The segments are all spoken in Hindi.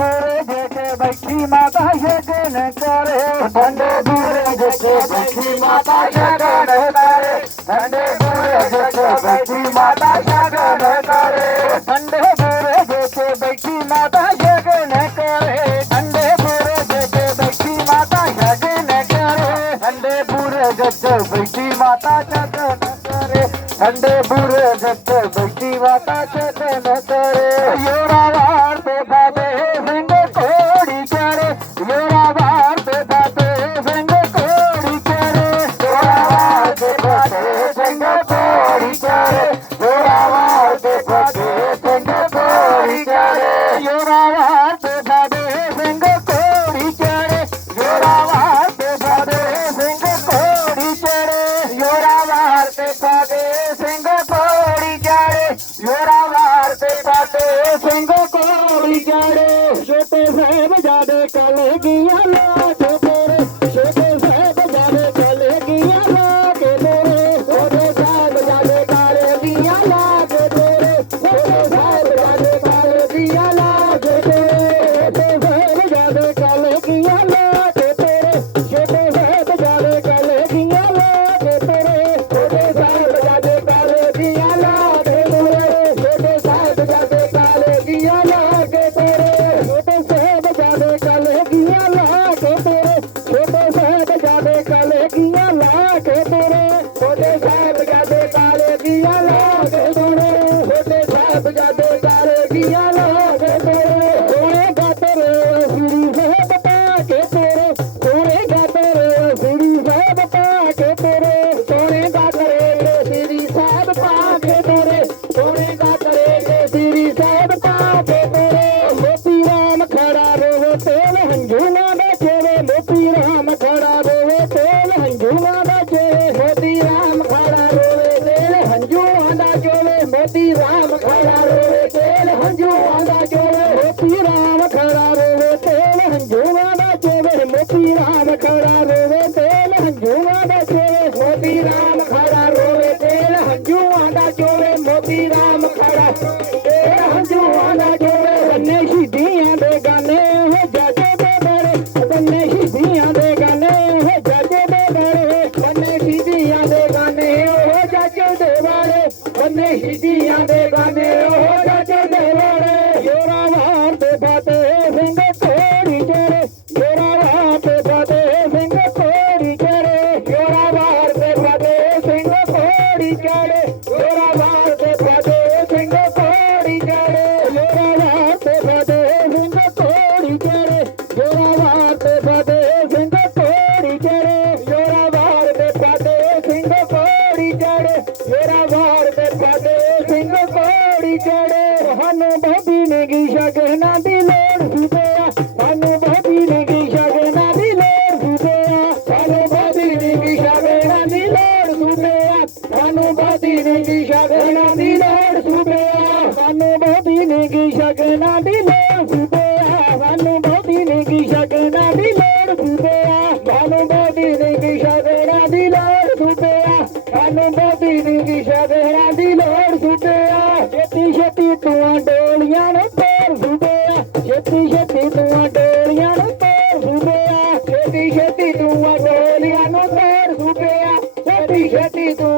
दूरे जैसे बैठी माता ये दिन करे ठंडे दूरे जैसे बैठी माता ये दिन करे ठंडे दूरे जैसे बैठी माता ये दिन करे ठंडे दूरे जैसे बैठी माता ये दिन करे ठंडे दूरे जैसे बैठी माता ये दिन करे ठंडे दूरे जैसे बैठी माता ये दिन करे ठंडे दूरे जैसे बैठी माता ये दिन करे योरा वार पे ਸਾਡੇ ਸਿੰਘ ਕੋਲੀ ਜਾੜੇ ਲਾ ਕੇ ਤੇਰੇ ਛੋਟੇ ਸਾਹਿਬ ਜਾਦੇ ਕਾਲੇ ਗੀਆਂ ਲਾ ਕੇ ਤੇਰੇ ਛੋਟੇ ਸਾਹਿਬ ਜਾਦੇ ਕਾਲੇ ਗੀਆਂ ਲਾ ਕੇ ਤੇਰੇ। ਛੋਟੇ ਸਾਹਿਬ ਜਾਦੇ ਕਾਲੇ ਗੀਆਂ ਲਾ ਕੇ मोती राम खरा रोवे तेल हंजू आदा चोवे मोती राम खरा रोवे तेल हंजू आदा चोवे मोती राम खरा तेल हंजू आदा चोवे बन्ने सीधियाँ दे गाने हो जाते दे बड़े बन्ने सीधियाँ दे गाने हो जाते दे बड़े बन्ने सीधियाँ दे गाने हो जाते दे बड़े बन्ने सीधियाँ दे गाने हो जाते Rico ਸ਼ਗਨਾਂ ਦੀ ਲੋੜ ਸੁਪਿਆ ਸਾਨੂੰ ਬਾਬੀ ਨੇ ਗੀ ਸ਼ਗਨਾਂ ਦੀ ਲੋੜ ਸੁਪਿਆ ਸਾਨੂੰ ਬਾਬੀ ਨੇ ਗੀ ਸ਼ਗਨਾਂ ਦੀ ਲੋੜ ਸੁਪਿਆ ਸਾਨੂੰ ਬਾਬੀ ਨੇ ਗੀ ਸ਼ਗਨਾਂ ਦੀ ਲੋੜ ਸੁਪਿਆ ਛੇਤੀ ਛੇਤੀ ਤੂੰ ਡੋਲੀਆਂ ਨੂੰ ਤੋਰ ਸੁਪਿਆ ਛੇਤੀ ਛੇਤੀ ਤੂੰ ਡੋਲੀਆਂ ਨੂੰ ਤੋਰ ਸੁਪਿਆ ਛੇਤੀ ਛੇਤੀ ਤੂੰ ਡੋਲੀਆਂ ਨੂੰ ਤੋਰ ਸੁਪਿਆ ਛੇਤੀ ਛੇਤੀ ਤੂੰ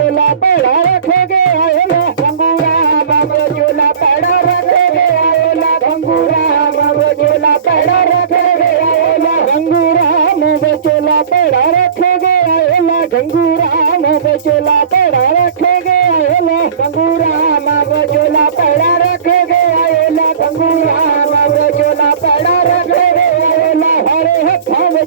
चूल्हा पड़ा रखोगे आयोला भंगूरा, बाबो चूल्हा पड़ा रखोगे आयोला भंगूरा, बाबो चूल्हा पड़ा रखोगे आयोला भंगूरा, बाबो चूल्हा पड़ा रखोगे आयोला घंगूरा बाबो चूल्हा पड़ा रखोगे आयोला भंगूरा, बाबो चूल्हा पड़ा रखोगे आयोला भंगूरा, बाबो चूल्हा पड़ा रखोगे आयोला हरे हाथ में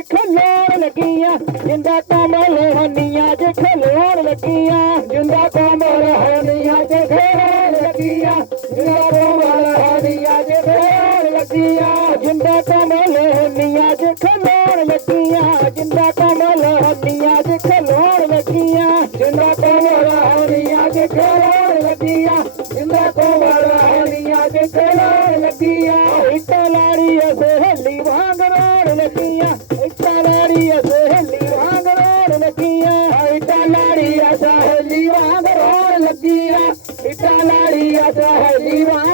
ਜਿੱਥੇ ਲੋੜ ਲੱਗੀਆਂ, ਜਿੰਦਾ ਤਾਂ ਮੋਲੇ ਹੋਨੀਆਂ ਜਿੱਥੇ ਲੋੜ ਲੱਗੀਆਂ, ਜਿੰਦਾ ਤਾਂ ਮੋਲੇ ਹੋਨੀਆਂ ਜਿੱਥੇ ਲੋੜ ਲੱਗੀਆਂ, ਜਿੰਦਾ ਤਾਂ ਮੋਲੇ ਹੋਨੀਆਂ ਜਿੱਥੇ ਲੋੜ ਲੱਗੀਆਂ, ਜਿੰਦਾ ਤਾਂ ਮੋਲੇ ਹੋਨੀਆਂ ਜਿੱਥੇ ਲੋੜ ਲੱਗੀਆਂ, ਜਿੰਦਾ ਤਾਂ ਮੋਲੇ ਹੋਨੀਆਂ ਜਿੱਥੇ ਲੋੜ ਲੱਗੀਆਂ, ਜਿੰਦਾ ਤਾਂ ਮੋਲੇ ਹੋਨੀਆਂ ਜਿੱਥੇ ਲੋੜ ਲੱਗੀਆਂ, ਜਿੰਦਾ ਤਾਂ ਮੋਲੇ ਹੋਨੀਆਂ ਜਿੱਥੇ ਲੋੜ ਲੱਗੀਆਂ। ਚਾਹੇ ਲੀਵਾਂ ਰੋਣ ਲੱਗੀ ਆ ਇੱਟਾ ਲਾੜੀ ਆ ਚਾਹੇ ਲੀਵਾਂ